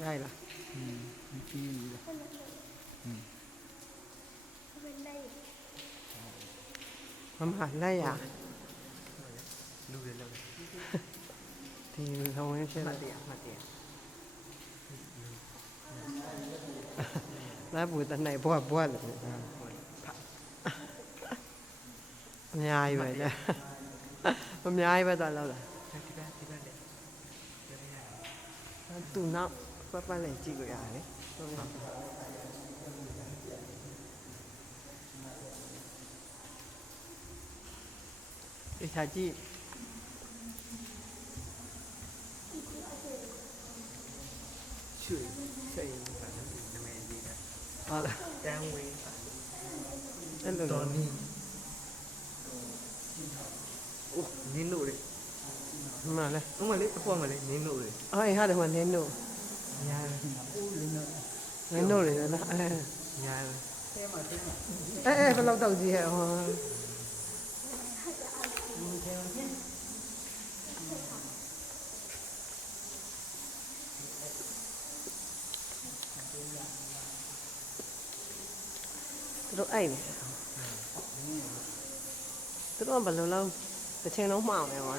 ได้ละอืมมันฟรีอยู่เลยอืมนได้มันได้อะดูเลยเลทีมือเขาไม่ใช่มาเตียมาเตียแล้วบุตรไหนบวบบวชมันย้ายไปนะมันย้ายไปตอนเราเหรอตุ่นน้ำ Papa là chị gửi ải. Đấy Vâng vâng chị. Chửi xây phản ứng mẹ gì đó. Ờ. Mà đây. Đúng mà lấy, không mà lấy, nên nụ đấy Ôi, hát hoàn nên nụ ညာနင်းတို့လေနော်အဲညာအဲအဲဘယ်လောက်တောက်ကြီးဟဲ့ဟောသူတို့အဲ့နေသူတို့ကဘယ်လိုလုံးတစ်ချိန်လုံးမှောင်နေပါ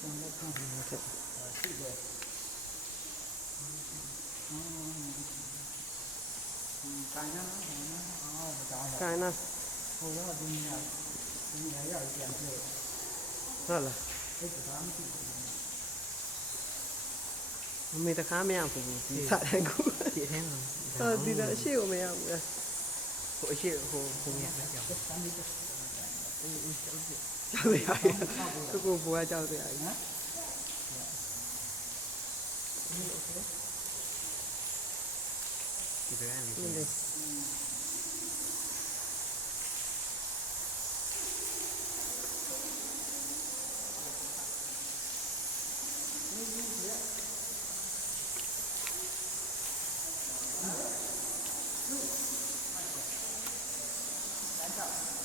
နော်ကိုင်းနာအော်ကြောင်းကိုင်းနော်ဟိုတော့ဒီညာဒီညာရောက်ပြန်ပြေဟုတ်လားအဲ့ဒါမှမသိမမေတခါမရဘူးဒီစားတဲ့ကူဒီထဲမှာအော်ဒီတော့အရှိကိုမရဘူးလားဟိုအရှိဟိုဟိုညာကြောင်း 짝도 야 이. 그거 뭐야 짝도 야 이. 근데 Thank you.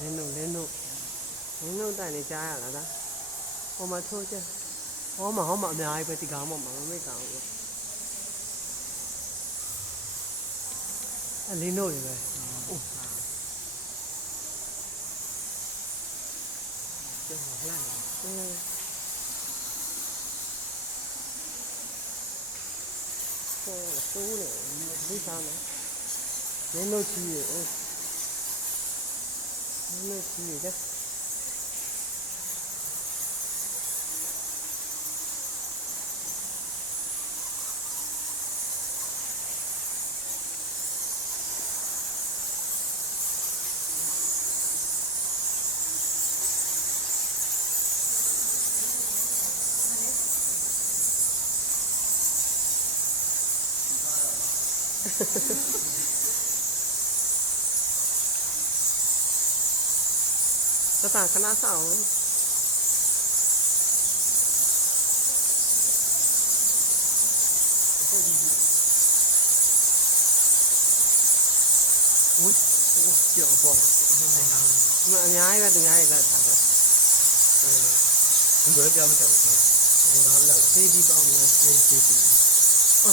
လေလင်းတို့လင်းတို့လင်းတို့တန်နေကြားရလားဒါဟိုမှာထိုးချက်ဟောမှာဟောမှာအများကြီးပဲဒီကောင်မှမမေ့ကောင်ဘူးအလင်းတို့တွေပဲကျောင်းလှမ်းအင်းဟိုတိုး 就好。嗯。我收了，没啥呢。没漏气，嗯。没漏气，这。 ภาษาคณะเสาอุ้ยเกี่ยวกับมันย้ายก็ถึงย้ายก็ถัดเลยเออมันเดือดเดียวมันแต่ละทีมันร้อนแล้วที่ที่บ้านมันเองที่ที่อ๋อ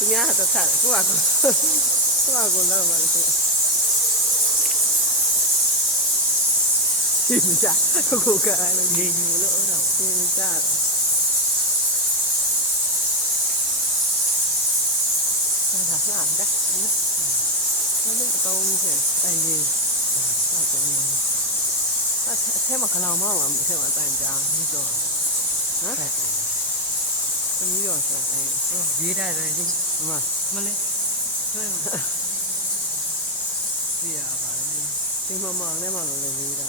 तुम्ही आहात छान तू आग तू आगोला आम्हाला तुमच्या गोकाळाला घेऊन मुलं तुमच्या làm đấy nó biết là câu thì tại vì là cũng thế mà cái lòng mà làm thế mà tàn trào như rồi အဲ့ဒီတော့တော့နေအဲ့အထဲမှာခလောင်မောင်းမှာအထဲမှာတန်ကြားပြီးတော့ဟမ်ဆက်တယ်သမီးရောဆက်တယ်ရေးထားတယ်ဒီဒီမှာမလေးဆွဲမပြရပါလေဒီမမောင်နဲ့မှလည်းလေးတာ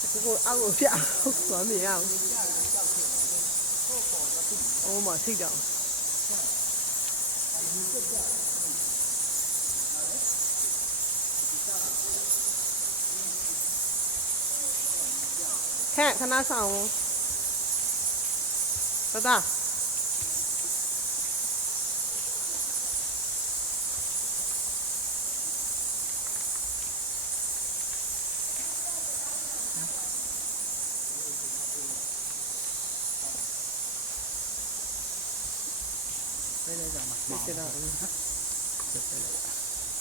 ကိုကိုအောက်ကိုပြသွားမရဘူးအိုးမထိတော့ခ 해, 하 나, 사 오. 가 자. đây đây là mặt màu. Đây là